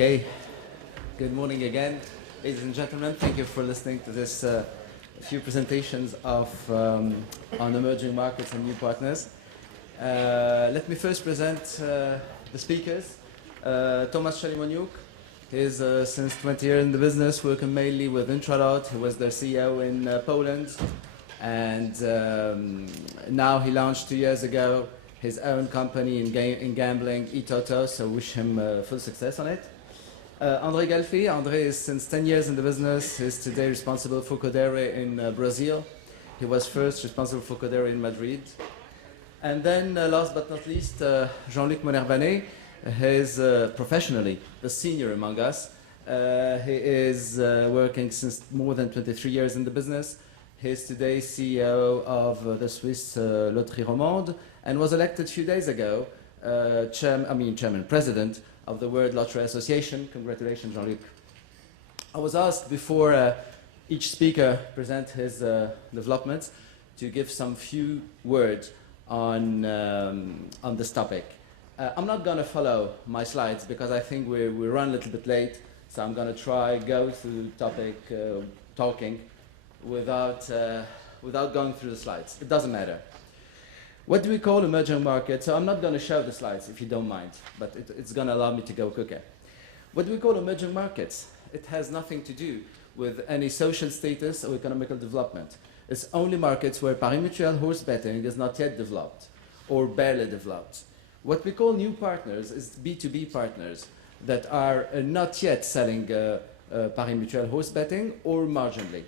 Okay, good morning again, ladies and gentlemen. Thank you for listening to this few presentations of on emerging markets and new partners. Let me first present the speakers. Thomas Chalimoniuk. He's since 20 years in the business, working mainly with Intradot. He was their CEO in Poland, and now he launched 2 years ago his own company in gambling, eToto, so wish him full success on it. André Galfi. André is since 10 years in the business. He's today responsible for Codere in Brazil. He was first responsible for Codere in Madrid. And then, last but not least, Jean-Luc Monerbanet. He's professionally the senior among us. He is working since more than 23 years in the business. He's today CEO of the Swiss Loterie Romande and was elected a few days ago chairman, president of the World Lottery Association. Congratulations, Jean-Luc. I was asked before each speaker present his developments to give some few words on this topic. I'm not going to follow my slides because I think we run a little bit late, so I'm going to try go through the topic talking without going through the slides. It doesn't matter. What do we call emerging markets? So I'm not going to show the slides if you don't mind, but it's going to allow me to go quicker. What do we call emerging markets? It has nothing to do with any social status or economical development. It's only markets where Paris-Mutuel horse betting is not yet developed or barely developed. What we call new partners is B2B partners that are not yet selling Paris-Mutuel horse betting or marginally.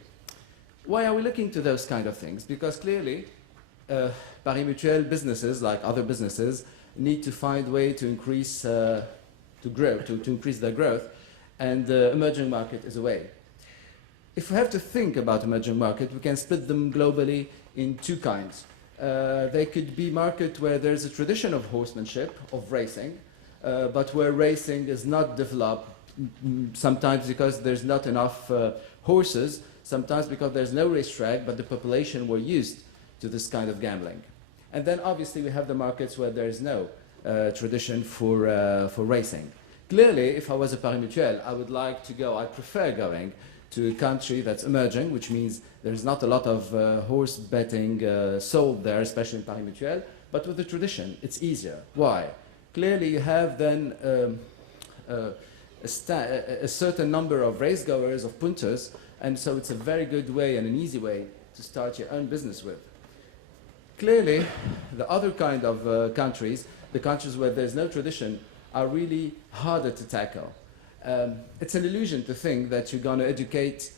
Why are we looking to those kind of things? Because clearly, Paris-Mutuel businesses, like other businesses, need to find a way to increase, to increase their growth, and the emerging market is a way. If we have to think about emerging market, we can split them globally in two kinds. They could be markets where there's a tradition of horsemanship, of racing, but where racing is not developed, sometimes because there's not enough horses, sometimes because there's no racetrack, but the population were used to this kind of gambling. And then obviously we have the markets where there is no tradition for racing. Clearly, if I was a Paris-Mutuel, I would like to go, I prefer going to a country that's emerging, which means there's not a lot of horse betting sold there, especially in Paris-Mutuel, but with the tradition, it's easier. Why? Clearly you have then a certain number of racegoers, of punters, and so it's a very good way and an easy way to start your own business with. Clearly, the other kind of countries, the countries where there's no tradition, are really harder to tackle. It's an illusion to think that you're going to educate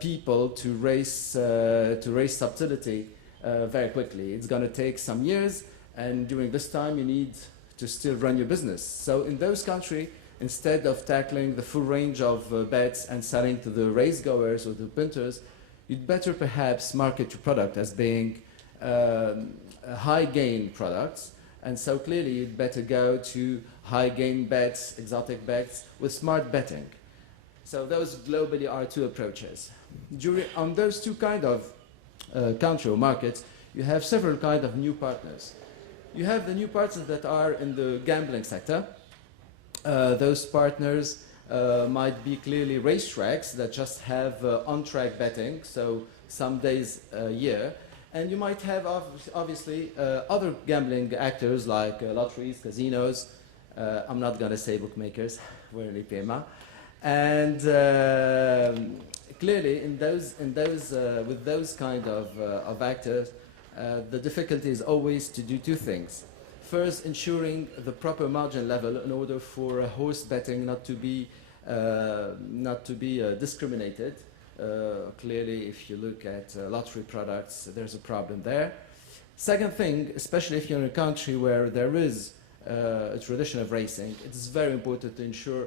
people to race subtlety very quickly. It's going to take some years, and during this time you need to still run your business. So in those countries, instead of tackling the full range of bets and selling to the racegoers or the punters, you'd better perhaps market your product as being high gain products, and so clearly you'd better go to high gain bets, exotic bets with smart betting. So those globally are two approaches. On those two kind of country or markets, you have several kind of new partners. You have the new partners that are in the gambling sector. Those partners might be clearly racetracks that just have on-track betting, so some days a year. And you might have, obviously, other gambling actors like lotteries, casinos. I'm not going to say bookmakers. We're in EPMA. And clearly, with those kind of actors, the difficulty is always to do two things. First, ensuring the proper margin level in order for horse betting not to be discriminated. Clearly, if you look at lottery products, there's a problem there. Second thing, especially if you're in a country where there is a tradition of racing, it is very important to ensure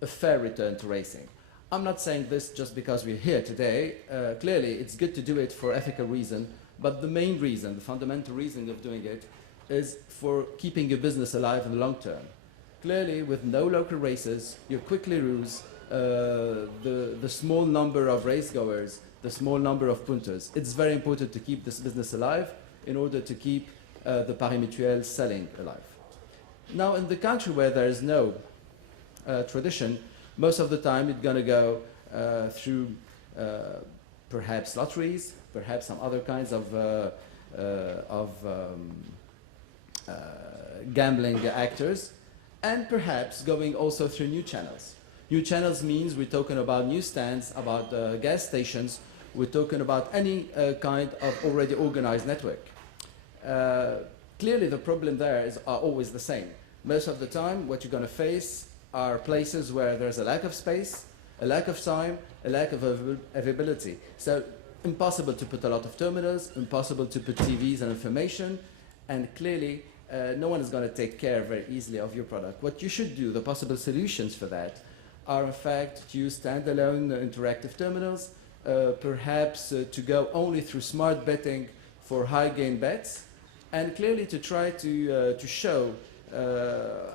a fair return to racing. I'm not saying this just because we're here today. Clearly, it's good to do it for ethical reason, but the main reason, the fundamental reason of doing it, is for keeping your business alive in the long term. Clearly, with no local races, you quickly lose the small number of racegoers, the small number of punters. It's very important to keep this business alive in order to keep the Paris-Mutuel selling alive. Now, in the country where there is no tradition, most of the time it's going to go through perhaps lotteries, perhaps some other kinds of gambling actors, and perhaps going also through new channels. New channels means we're talking about newsstands, about gas stations, we're talking about any kind of already organized network. Clearly the problem there are always the same. Most of the time what you're going to face are places where there's a lack of space, a lack of time, a lack of availability. So impossible to put a lot of terminals, impossible to put TVs and information, and clearly no one is going to take care very easily of your product. What you should do, the possible solutions for that, are in fact to use standalone interactive terminals, perhaps to go only through smart betting for high gain bets, and clearly to try to show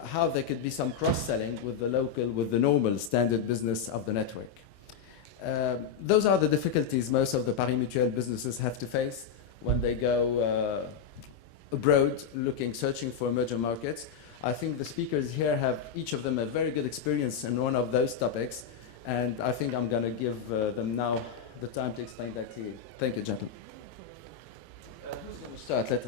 how there could be some cross-selling with the local, with the normal standard business of the network. Those are the difficulties most of the Paris businesses have to face when they go abroad searching for emerging markets. I think the speakers here have, each of them, a very good experience in one of those topics, and I think I'm going to give them now the time to explain that to you. Thank you, gentlemen. Who's going to start?